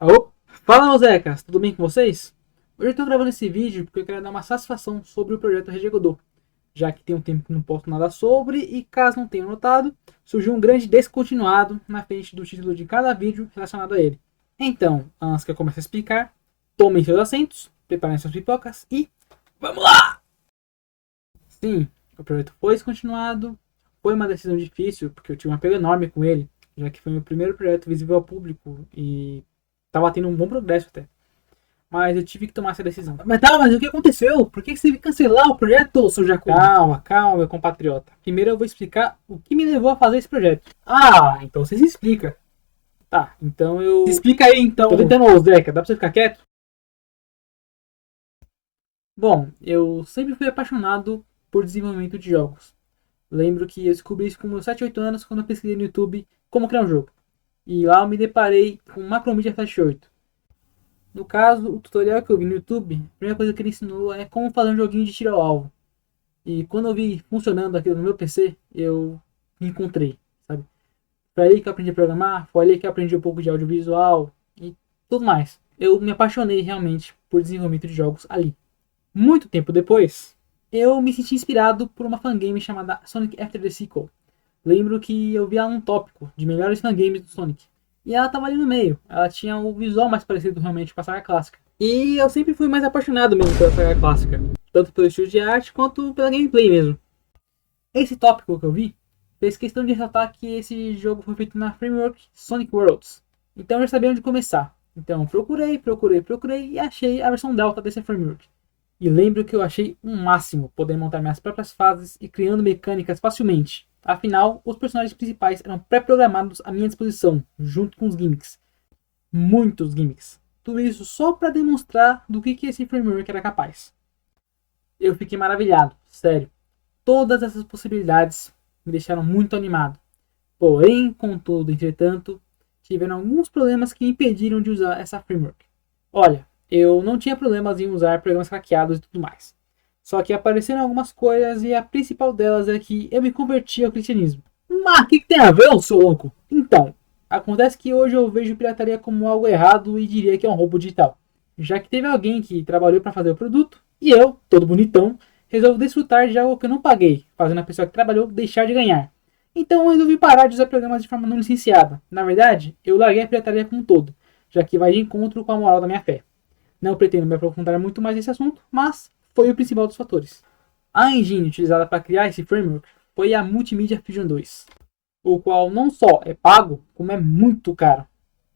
Alô? Fala, Zecas, tudo bem com vocês? Hoje eu estou gravando esse vídeo porque eu quero dar uma satisfação sobre o projeto Rede Godot, já que tem um tempo que não posto nada sobre e, caso não tenham notado, surgiu um grande descontinuado na frente do título de cada vídeo relacionado a ele. Então, antes que eu comece a explicar, tomem seus assentos, preparem suas pipocas e vamos lá! Sim, o projeto foi descontinuado, foi uma decisão difícil porque eu tive uma pega enorme com ele, já que foi meu primeiro projeto visível ao público e estava tendo um bom progresso até. Mas eu tive que tomar essa decisão. Mas o que aconteceu? Por que você teve que cancelar o projeto, seu Jacob? Calma, calma, meu compatriota. Primeiro eu vou explicar o que me levou a fazer esse projeto. Ah, então você se explica. Tá, então Se eu explica aí, então. tô tentando, ô Zeca, dá pra você ficar quieto? Bom, eu sempre fui apaixonado por desenvolvimento de jogos. Lembro que eu descobri isso com meus 7, 8 anos quando eu pesquisei no YouTube como criar um jogo. E lá eu me deparei com Macromedia Flash 8. No caso, o tutorial que eu vi no YouTube, a primeira coisa que ele ensinou é como fazer um joguinho de tiro ao alvo. E quando eu vi funcionando aquilo no meu PC, eu me encontrei, sabe? Foi aí que eu aprendi a programar, foi ali que eu aprendi um pouco de audiovisual e tudo mais. Eu me apaixonei realmente por desenvolvimento de jogos ali. Muito tempo depois, eu me senti inspirado por uma fangame chamada Sonic After the Sequel. Lembro que eu vi ela num tópico de melhores fangames do Sonic. E ela tava ali no meio. Ela tinha o visual mais parecido realmente com a saga clássica. E eu sempre fui mais apaixonado mesmo pela saga clássica. Tanto pelo estilo de arte quanto pela gameplay mesmo. Esse tópico que eu vi fez questão de ressaltar que esse jogo foi feito na framework Sonic Worlds. Então eu já sabia onde começar. Então procurei e achei a versão Delta desse framework. E lembro que eu achei um máximo poder montar minhas próprias fases e criando mecânicas facilmente. Afinal, os personagens principais eram pré-programados à minha disposição, junto com os gimmicks. Muitos gimmicks. Tudo isso só para demonstrar do que esse framework era capaz. Eu fiquei maravilhado, sério. Todas essas possibilidades me deixaram muito animado. Porém, contudo, entretanto, tiveram alguns problemas que me impediram de usar essa framework. Olha, eu não tinha problemas em usar programas hackeados e tudo mais. Só que apareceram algumas coisas e a principal delas é que eu me converti ao cristianismo. Mas o que tem a ver, seu louco? Então, acontece que hoje eu vejo pirataria como algo errado e diria que é um roubo digital. Já que teve alguém que trabalhou para fazer o produto e eu, todo bonitão, resolvo desfrutar de algo que eu não paguei, fazendo a pessoa que trabalhou deixar de ganhar. Então eu resolvi parar de usar programas de forma não licenciada. Na verdade, eu larguei a pirataria como um todo, já que vai de encontro com a moral da minha fé. Não pretendo me aprofundar muito mais nesse assunto, mas foi o principal dos fatores. A engine utilizada para criar esse framework foi a Multimedia Fusion 2, o qual não só é pago, como é muito caro.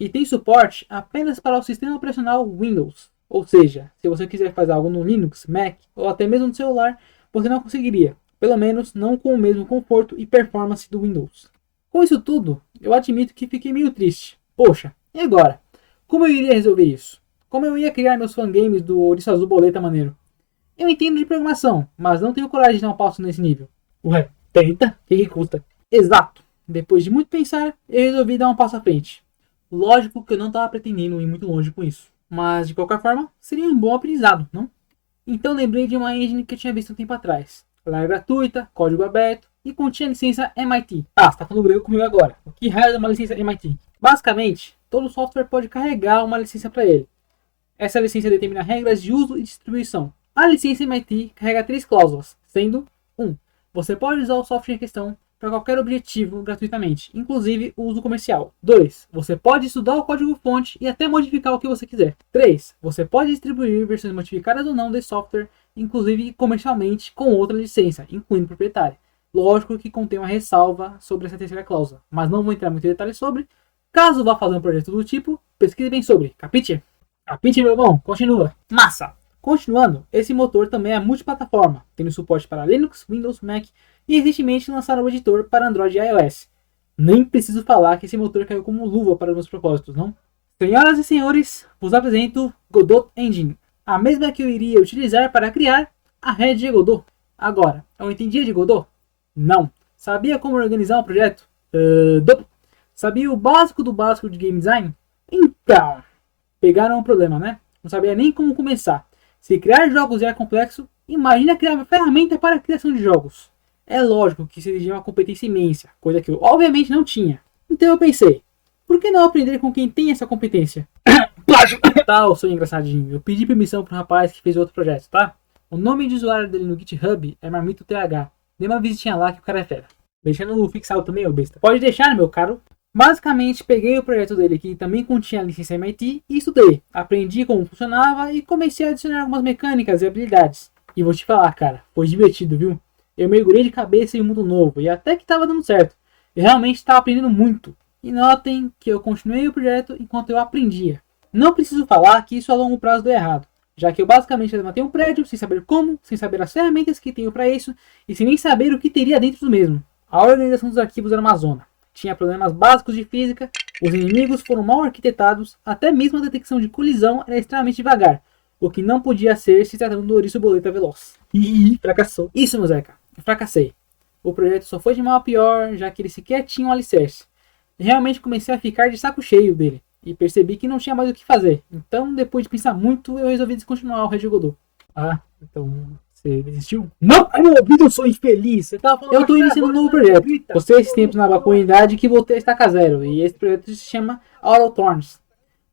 E tem suporte apenas para o sistema operacional Windows. Ou seja, se você quiser fazer algo no Linux, Mac ou até mesmo no celular, você não conseguiria. Pelo menos não com o mesmo conforto e performance do Windows. Com isso tudo, eu admito que fiquei meio triste. Poxa, e agora? Como eu iria resolver isso? Como eu ia criar meus fangames do Ouriço Azul Boleta maneiro? Eu entendo de programação, mas não tenho coragem de dar um passo nesse nível. Ué, tenta, que custa? Exato. Depois de muito pensar, eu resolvi dar um passo à frente. Lógico que eu não estava pretendendo ir muito longe com isso, mas de qualquer forma, seria um bom aprendizado, não? Então lembrei de uma engine que eu tinha visto um tempo atrás. Ela é gratuita, código aberto e continha licença MIT. Ah, você tá falando grego comigo agora. O que raio é uma licença MIT? Basicamente, todo software pode carregar uma licença para ele. Essa licença determina regras de uso e distribuição. A licença MIT carrega 3 cláusulas, sendo 1. Você pode usar o software em questão para qualquer objetivo gratuitamente, inclusive o uso comercial. 2. Você pode estudar o código-fonte e até modificar o que você quiser. 3. Você pode distribuir versões modificadas ou não desse software, inclusive comercialmente, com outra licença, incluindo proprietária. Lógico que contém uma ressalva sobre essa terceira cláusula, mas não vou entrar muito em detalhes sobre. Caso vá fazer um projeto do tipo, pesquise bem sobre. Capite? Capite, meu irmão? Continua. Massa! Continuando, esse motor também é multiplataforma, tendo suporte para Linux, Windows, Mac e recentemente lançaram o editor para Android e iOS. Nem preciso falar que esse motor caiu como luva para meus propósitos, não? Senhoras e senhores, vos apresento Godot Engine, a mesma que eu iria utilizar para criar a rede de Godot. Agora, eu entendia de Godot? Não. Sabia como organizar um projeto? Sabia o básico do básico de game design? Então, pegaram um problema, né? Não sabia nem como começar. Se criar jogos já é complexo, imagina criar uma ferramenta para a criação de jogos. É lógico que se exigia uma competência imensa, coisa que eu obviamente não tinha. Então eu pensei, por que não aprender com quem tem essa competência? plágio. Tá, ô seu engraçadinho. Eu pedi permissão pro rapaz que fez outro projeto, tá? O nome de usuário dele no GitHub é MarmitoTH. Dê uma visitinha lá que o cara é fera. Deixando fixado também, ô besta. Pode deixar, meu caro. Basicamente, peguei o projeto dele que também continha licença MIT e estudei. Aprendi como funcionava e comecei a adicionar algumas mecânicas e habilidades. E vou te falar, cara, foi divertido, viu? Eu mergulhei de cabeça em um mundo novo e até que tava dando certo. Eu realmente estava aprendendo muito. E notem que eu continuei o projeto enquanto eu aprendia. Não preciso falar que isso a longo prazo deu errado, já que eu basicamente levantei um prédio sem saber como, sem saber as ferramentas que tenho para isso e sem nem saber o que teria dentro do mesmo. A organização dos arquivos era uma zona. Tinha problemas básicos de física, os inimigos foram mal arquitetados, até mesmo a detecção de colisão era extremamente devagar, o que não podia ser se tratando do ouriço boleta veloz. Ih, fracassou. Isso, meu Zeca, eu fracassei. O projeto só foi de mal a pior, já que ele sequer tinha um alicerce. Realmente comecei a ficar de saco cheio dele, e percebi que não tinha mais o que fazer. Então, depois de pensar muito, eu resolvi descontinuar o Rede Godot. Ah, então você desistiu? Não, ai meu ouvido, eu sou infeliz. Você tava falando Eu estou iniciando um novo projeto. Postei esses tempos na comunidade que voltei a estaca zero, e esse projeto se chama Autothorns.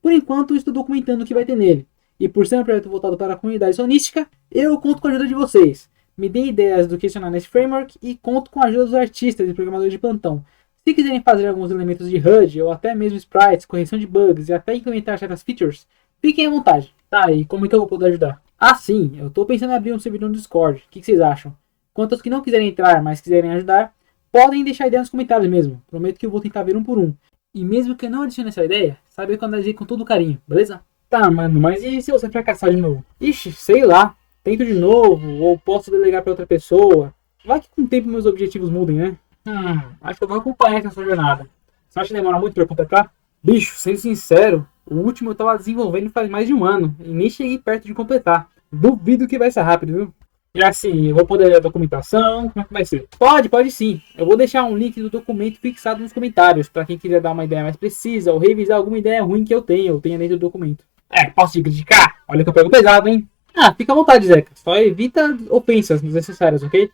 Por enquanto, estou documentando o que vai ter nele. E por ser um projeto voltado para a comunidade sonística, eu conto com a ajuda de vocês. Me dê ideias do que adicionar nesse framework e conto com a ajuda dos artistas e programadores de plantão. Se quiserem fazer alguns elementos de HUD ou até mesmo sprites, correção de bugs e até implementar certas features, fiquem à vontade. Tá, e como é que eu vou poder ajudar? Ah, sim, eu tô pensando em abrir um servidor no Discord. O que vocês acham? Quanto aos que não quiserem entrar, mas quiserem ajudar, podem deixar ideia nos comentários mesmo. Prometo que eu vou tentar ver um por um. E mesmo que eu não adicione essa ideia, saiba que eu analisei com todo carinho, beleza? Tá, mano, mas e se você fracassar de novo? Ixi, sei lá. Tento de novo, ou posso delegar para outra pessoa. Vai que com o tempo meus objetivos mudem, né? Acho que eu vou acompanhar essa sua jornada. Você acha que demora muito pra eu completar? Bicho, sendo sincero, o último eu tava desenvolvendo faz mais de um ano e nem cheguei perto de completar. Duvido que vai ser rápido, viu? E assim, eu vou poder ler a documentação, como é que vai ser? Pode sim. Eu vou deixar um link do documento fixado nos comentários para quem quiser dar uma ideia mais precisa ou revisar alguma ideia ruim que eu tenha dentro do documento. Posso te criticar? Olha que eu pego pesado, hein? Ah, fica à vontade, Zeca. Só evita ofensas desnecessárias, ok?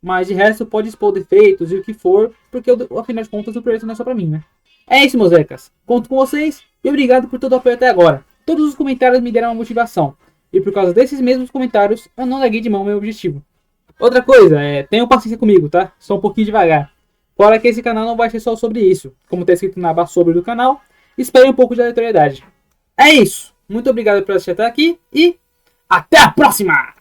Mas de resto pode expor defeitos e o que for, porque afinal de contas o projeto não é só pra mim, né? É isso, meus Zecas. Conto com vocês e obrigado por todo o apoio até agora. Todos os comentários me deram uma motivação. E por causa desses mesmos comentários, eu não larguei de mão meu objetivo. Outra coisa, tenham paciência comigo, tá? Só um pouquinho devagar. Fora que esse canal não vai ser só sobre isso. Como tá escrito na aba sobre do canal, espere um pouco de aleatoriedade. É isso. Muito obrigado por assistir até aqui e até a próxima!